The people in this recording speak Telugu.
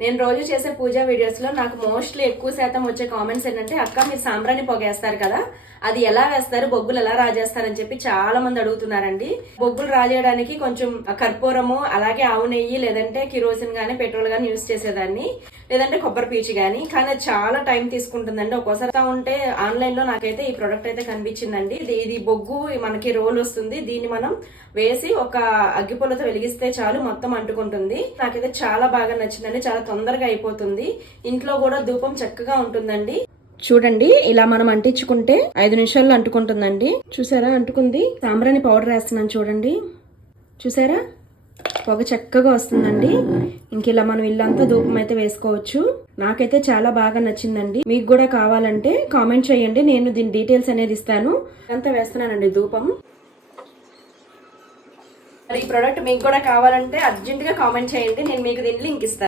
నేను రోజు చేసే పూజా వీడియోస్లో నాకు మోస్ట్లీ ఎక్కువ శాతం వచ్చే కామెంట్స్ ఏంటంటే అక్క మీరు సాంబ్రాణి పొగేస్తారు కదా అది ఎలా వేస్తారు బొగ్గులు ఎలా రాజేస్తారని చెప్పి చాలా మంది అడుగుతున్నారండి. బొగ్గులు రాజేయడానికి కొంచెం కర్పూరము అలాగే ఆవు నెయ్యి లేదంటే కిరోసిన్ గానీ పెట్రోల్ గానీ యూస్ చేసేదాన్ని. లేదంటే కొబ్బరి పీచు కానీ కానీ అది చాలా టైం తీసుకుంటుందండి. ఒక్కోసారి ఉంటే ఆన్లైన్లో నాకైతే ఈ ప్రోడక్ట్ అయితే కనిపించిందండి. ఇది ఇది బొగ్గు మనకి రోల్ వస్తుంది. దీన్ని మనం వేసి ఒక అగ్గిపొలతో వెలిగిస్తే చాలు మొత్తం అంటుకుంటుంది. నాకైతే చాలా బాగా నచ్చిందండి. చాలా తొందరగా అయిపోతుంది. ఇంట్లో కూడా ధూపం చక్కగా ఉంటుందండి. చూడండి ఇలా మనం అంటించుకుంటే ఐదు నిమిషాల్లో అంటుకుంటుందండి. చూసారా అంటుకుంది. సాంబ్రాణి పౌడర్ వేస్తున్నాను చూడండి. చూసారా? పొగ చక్కగా వస్తుందండి. ఇంక ఇలా మనం ఇల్లంతా ధూపం అయితే వేసుకోవచ్చు. నాకైతే చాలా బాగా నచ్చిందండి. మీకు కూడా కావాలంటే కామెంట్ చేయండి. నేను దీని డీటెయిల్స్ అనేది ఇస్తాను. అంతా వేస్తున్నానండి ధూపం. మరి ఈ ప్రోడక్ట్ మీకు కూడా కావాలంటే అర్జెంట్గా కామెంట్ చేయండి. నేను మీకు దీని లింక్ ఇస్తాను.